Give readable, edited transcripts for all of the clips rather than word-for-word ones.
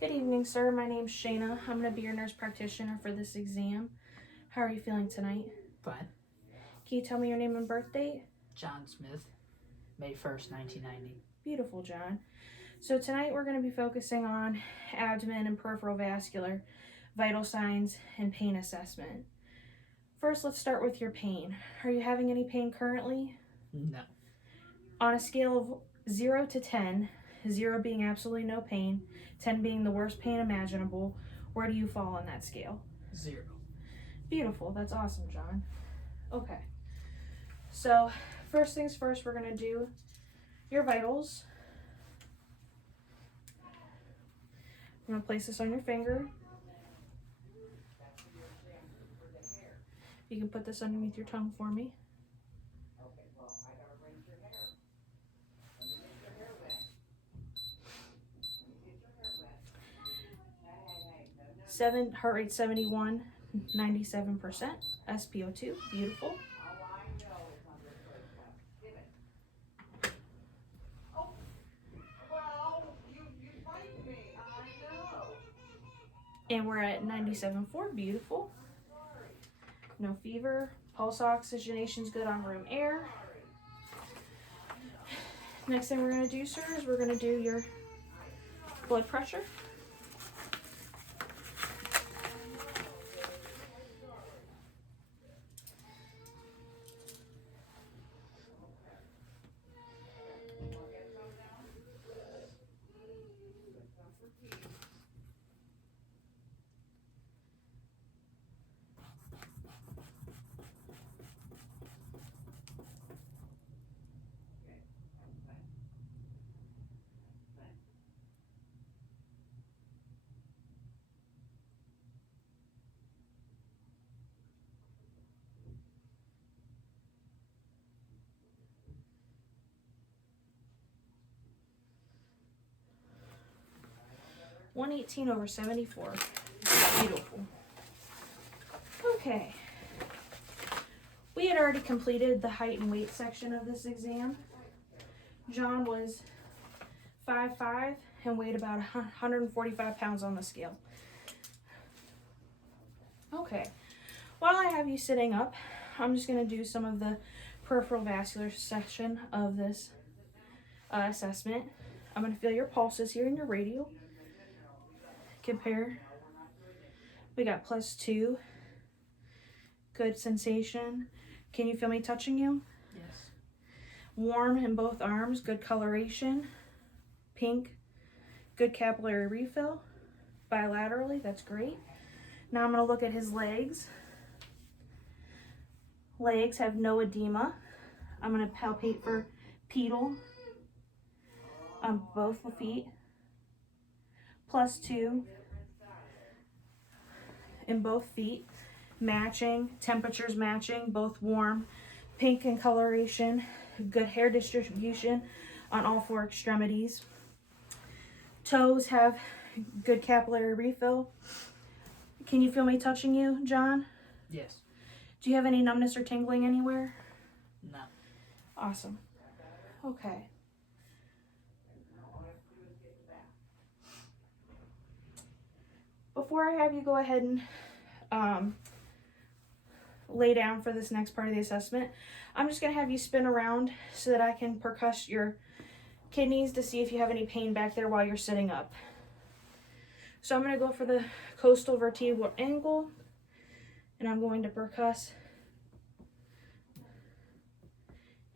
Good evening, sir. My name's Shayna. I'm going to be your nurse practitioner for this exam. How are you feeling tonight? Fine. Can you tell me your name and birth date? John Smith, May 1st, 1990. Beautiful, John. So tonight we're going to be focusing on abdomen and peripheral vascular, vital signs, and pain assessment. First, let's start with your pain. Are you having any pain currently? No. On a scale of 0 to 10, 0 being absolutely no pain, 10 being the worst pain imaginable, where do you fall on that scale? 0. Beautiful. That's awesome, John. Okay. So, first things first, we're going to do your vitals. I'm going to place this on your finger. You can put this underneath your tongue for me. Heart rate 71, 97%. SpO2, beautiful. And we're at 97.4, beautiful. No fever. Pulse oxygenation's good on room air. Next thing we're going to do, sir, is we're going to do your blood pressure. (118/74). Beautiful. Okay. We had already completed the height and weight section of this exam. John was 5'5" and weighed about 145 pounds on the scale. Okay. While I have you sitting up, I'm just going to do some of the peripheral vascular section of this assessment. I'm going to feel your pulses here in your radial. Compare. We got +2. Good sensation. Can you feel me touching you? Yes. Warm in both arms. Good coloration. Pink. Good capillary refill. Bilaterally. That's great. Now I'm going to look at his legs. Legs have no edema. I'm going to palpate for pedal on both the feet. +2 in both feet. Matching, temperatures matching, both warm, pink in coloration, good hair distribution on all 4 extremities. Toes have good capillary refill. Can you feel me touching you, John? Yes. Do you have any numbness or tingling anywhere? No. Awesome. Okay. Before I have you go ahead and lay down for this next part of the assessment, I'm just going to have you spin around so that I can percuss your kidneys to see if you have any pain back there while you're sitting up. So I'm going to go for the coastal vertebral angle, and I'm going to percuss.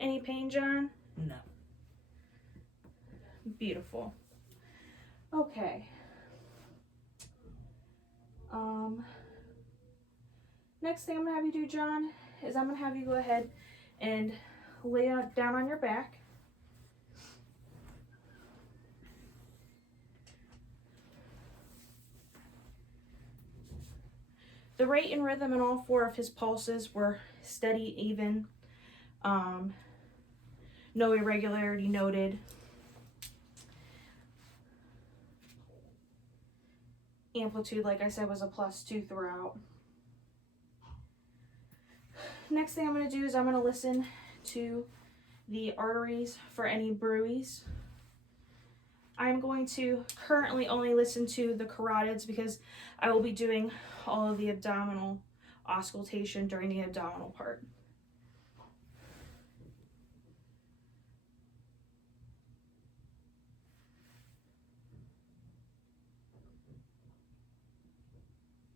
Any pain, John? No. Beautiful. Okay. Next thing I'm going to have you do, John, is I'm going to have you go ahead and lay down on your back. The rate and rhythm in all 4 of his pulses were steady, even, no irregularity noted. Amplitude, like I said, was a +2 throughout. Next thing I'm going to do is I'm going to listen to the arteries for any bruise. I'm going to currently only listen to the carotids because I will be doing all of the abdominal auscultation during the abdominal part.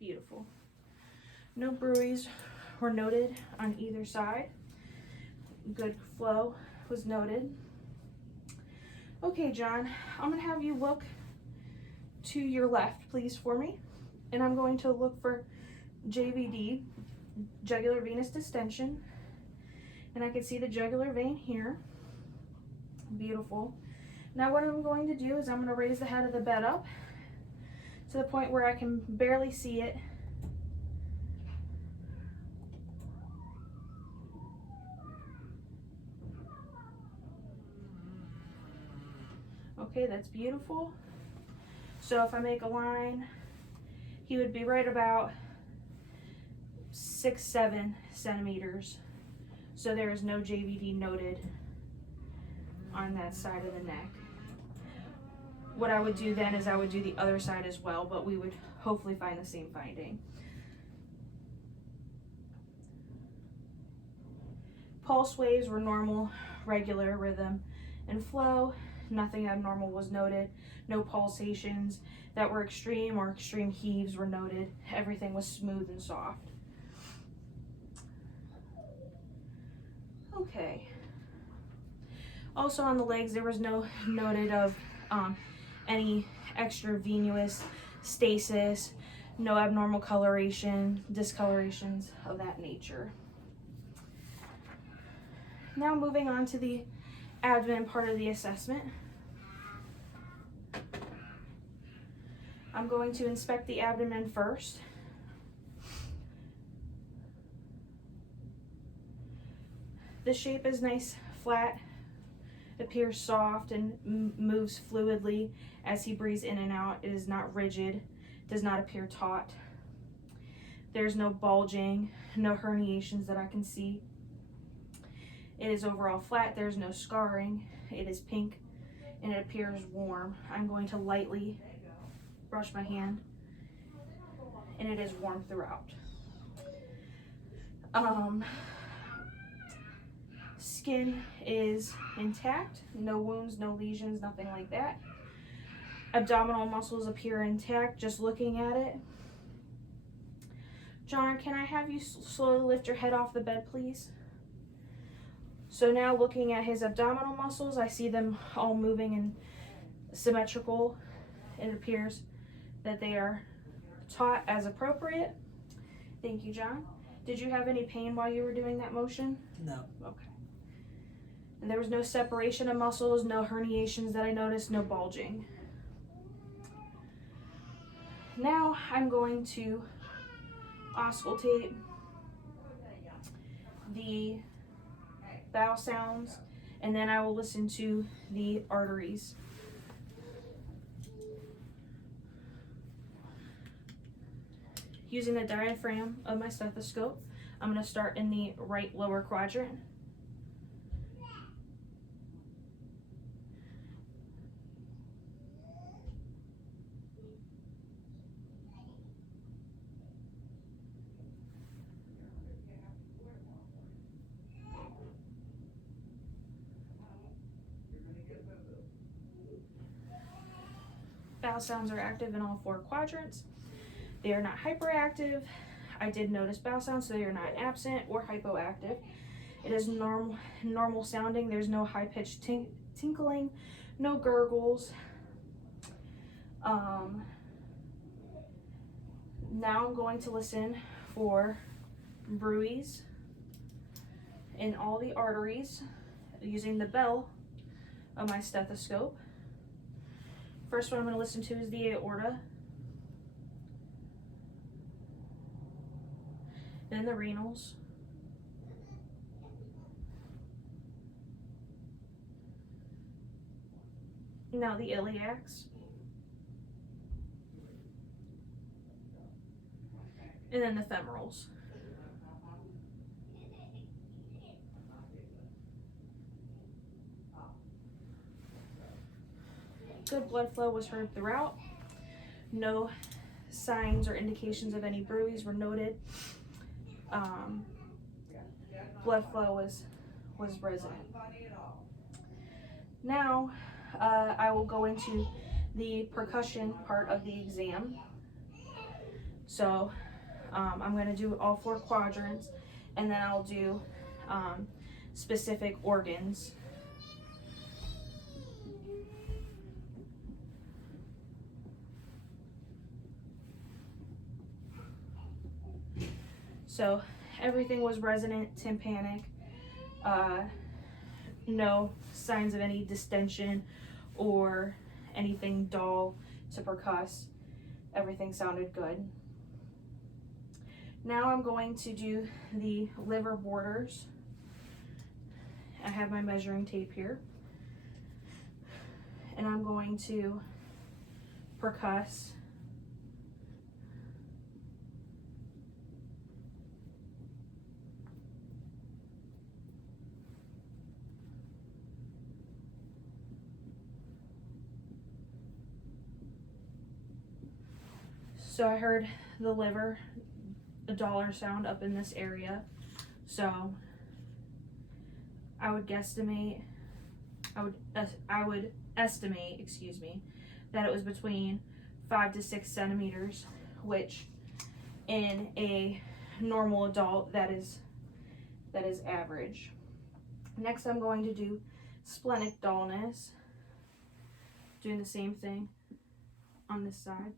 Beautiful. No bruits were noted on either side. Good flow was noted. Okay, John, I'm going to have you look to your left, please, for me. And I'm going to look for JVD, jugular venous distension. And I can see the jugular vein here. Beautiful. Now what I'm going to do is I'm going to raise the head of the bed up to the point where I can barely see it. Okay, that's beautiful. So if I make a line, he would be right about 6-7 centimeters. So there is no JVD noted on that side of the neck. What I would do then is I would do the other side as well, but we would hopefully find the same finding. Pulse waves were normal, regular rhythm and flow. Nothing abnormal was noted. No pulsations that were extreme or extreme heaves were noted. Everything was smooth and soft. Okay. Also on the legs, there was no noted of any extravenous stasis, no abnormal coloration, discolorations of that nature. Now moving on to the abdomen part of the assessment. I'm going to inspect the abdomen first. The shape is nice, flat, appears soft and moves fluidly as he breathes in and out. It is not rigid, does not appear taut. There's no bulging, no herniations that I can see. It is overall flat, there's no scarring. It is pink and it appears warm. I'm going to lightly brush my hand and it is warm throughout. Skin is intact, no wounds, no lesions, nothing like that. Abdominal muscles appear intact just looking at it. John, can I have you slowly lift your head off the bed, please? So now looking at his abdominal muscles, I see them all moving and symmetrical. It appears that they are taut as appropriate. Thank you, John. Did you have any pain while you were doing that motion? No. Okay. And there was no separation of muscles, no herniations that I noticed, no bulging. Now I'm going to auscultate the bowel sounds, and then I will listen to the arteries. Using the diaphragm of my stethoscope, I'm going to start in the right lower quadrant. Bowel sounds are active in all 4 quadrants. They are not hyperactive. I did notice bowel sounds, so they are not absent or hypoactive. It is normal sounding. There's no high-pitched tinkling, no gurgles. Now I'm going to listen for bruits in all the arteries using the bell of my stethoscope. First one I'm going to listen to is the aorta, then the renals, now the iliacs, and then the femorals. Good blood flow was heard throughout. No signs or indications of any bruise were noted. Blood flow was resident. Now, I will go into the percussion part of the exam. So, I'm going to do all 4 quadrants, and then I'll do specific organs. So everything was resonant, tympanic, no signs of any distension or anything dull to percuss. Everything sounded good. Now I'm going to do the liver borders. I have my measuring tape here. And I'm going to percuss So I heard the liver, a dollar sound up in this area. So I would estimate, excuse me, that it was between 5 to 6 centimeters, which in a normal adult, that is average. Next, I'm going to do splenic dullness, doing the same thing on this side.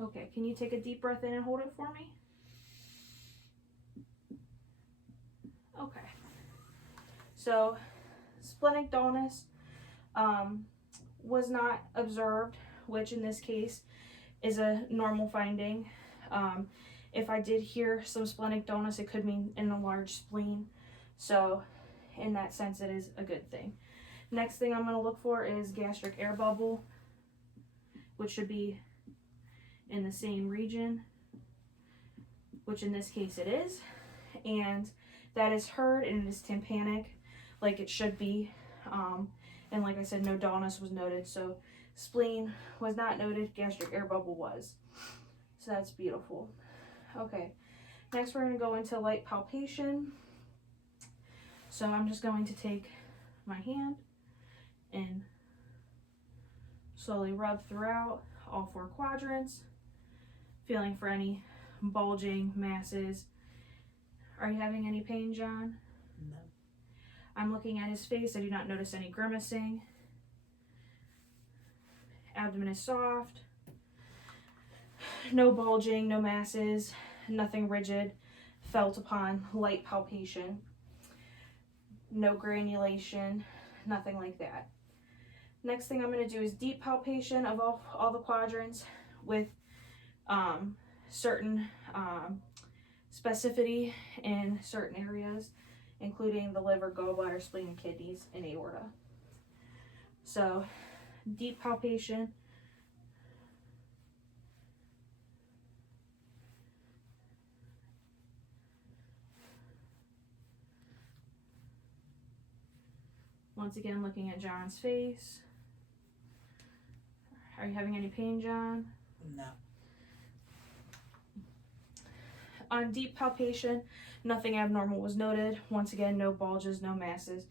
Okay, can you take a deep breath in and hold it for me? Okay. So, splenic dullness was not observed, which in this case is a normal finding. If I did hear some splenic dullness, it could mean an enlarged spleen. So, in that sense, it is a good thing. Next thing I'm going to look for is gastric air bubble, which should be in the same region, which in this case it is, and that is heard and it is tympanic like it should be, and like I said, no dullness was noted. So spleen was not noted, gastric air bubble was, so that's beautiful. Okay, next we're going to go into light palpation. So I'm just going to take my hand and slowly rub throughout all 4 quadrants, feeling for any bulging masses. Are you having any pain, John? No. I'm looking at his face. I do not notice any grimacing. Abdomen is soft. No bulging, no masses, nothing rigid felt upon light palpation. No granulation, nothing like that. Next thing I'm going to do is deep palpation of all the quadrants with certain specificity in certain areas, including the liver, gallbladder, spleen, and kidneys, and aorta. So, deep palpation. Once again, looking at John's face. Are you having any pain, John? No. On deep palpation, nothing abnormal was noted. Once again, no bulges, no masses,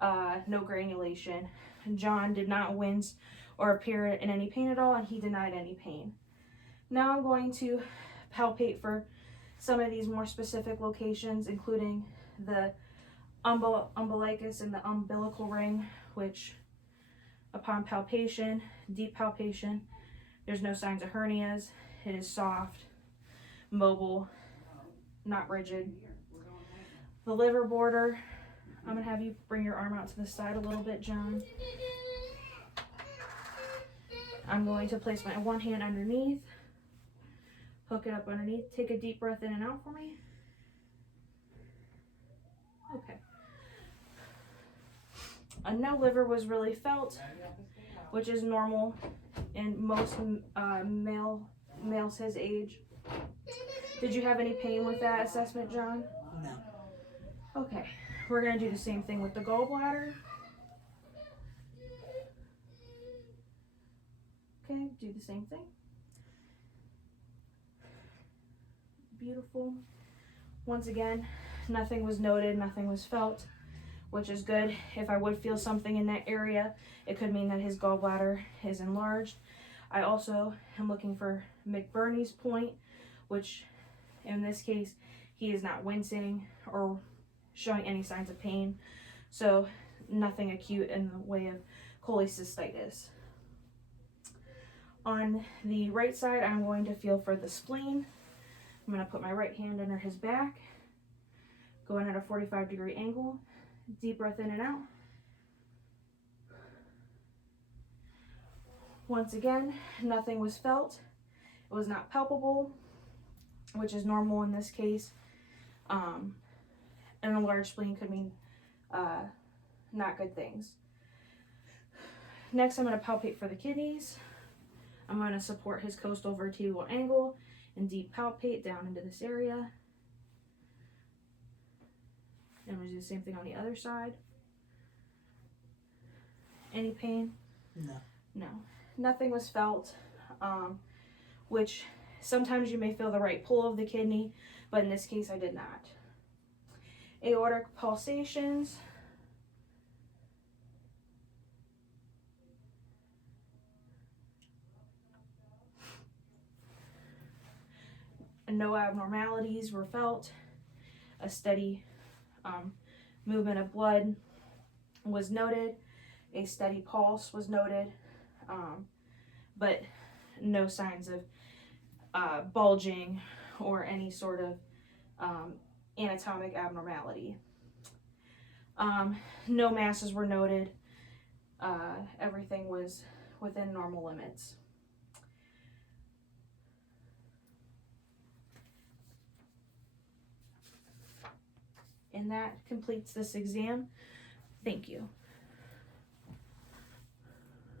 no granulation. John did not wince or appear in any pain at all, and he denied any pain. Now I'm going to palpate for some of these more specific locations, including the umbilicus and the umbilical ring, which upon palpation, deep palpation, there's no signs of hernias. It is soft, mobile, not rigid. The liver border, I'm going to have you bring your arm out to the side a little bit, John. I'm going to place my one hand underneath, hook it up underneath, take a deep breath in and out for me. Okay. No liver was really felt, which is normal in most males his age. Did you have any pain with that assessment, John? No. Okay, we're going to do the same thing with the gallbladder. Okay, do the same thing. Beautiful. Once again, nothing was noted, nothing was felt, which is good. If I would feel something in that area, it could mean that his gallbladder is enlarged. I also am looking for McBurney's point, which in this case, he is not wincing or showing any signs of pain. So nothing acute in the way of cholecystitis. On the right side, I'm going to feel for the spleen. I'm going to put my right hand under his back, go in at a 45-degree angle, deep breath in and out. Once again, nothing was felt. It was not palpable, which is normal in this case. An enlarged spleen could mean not good things. Next, I'm going to palpate for the kidneys. I'm going to support his coastal vertebral angle and deep palpate down into this area. And we'll do the same thing on the other side. Any pain? No. No. Nothing was felt, which sometimes you may feel the right pull of the kidney, but in this case I did not. Aortic pulsations. No abnormalities were felt. A steady movement of blood was noted. A steady pulse was noted, but no signs of bulging or any sort of anatomic abnormality. No masses were noted. Everything was within normal limits. And that completes this exam. Thank you.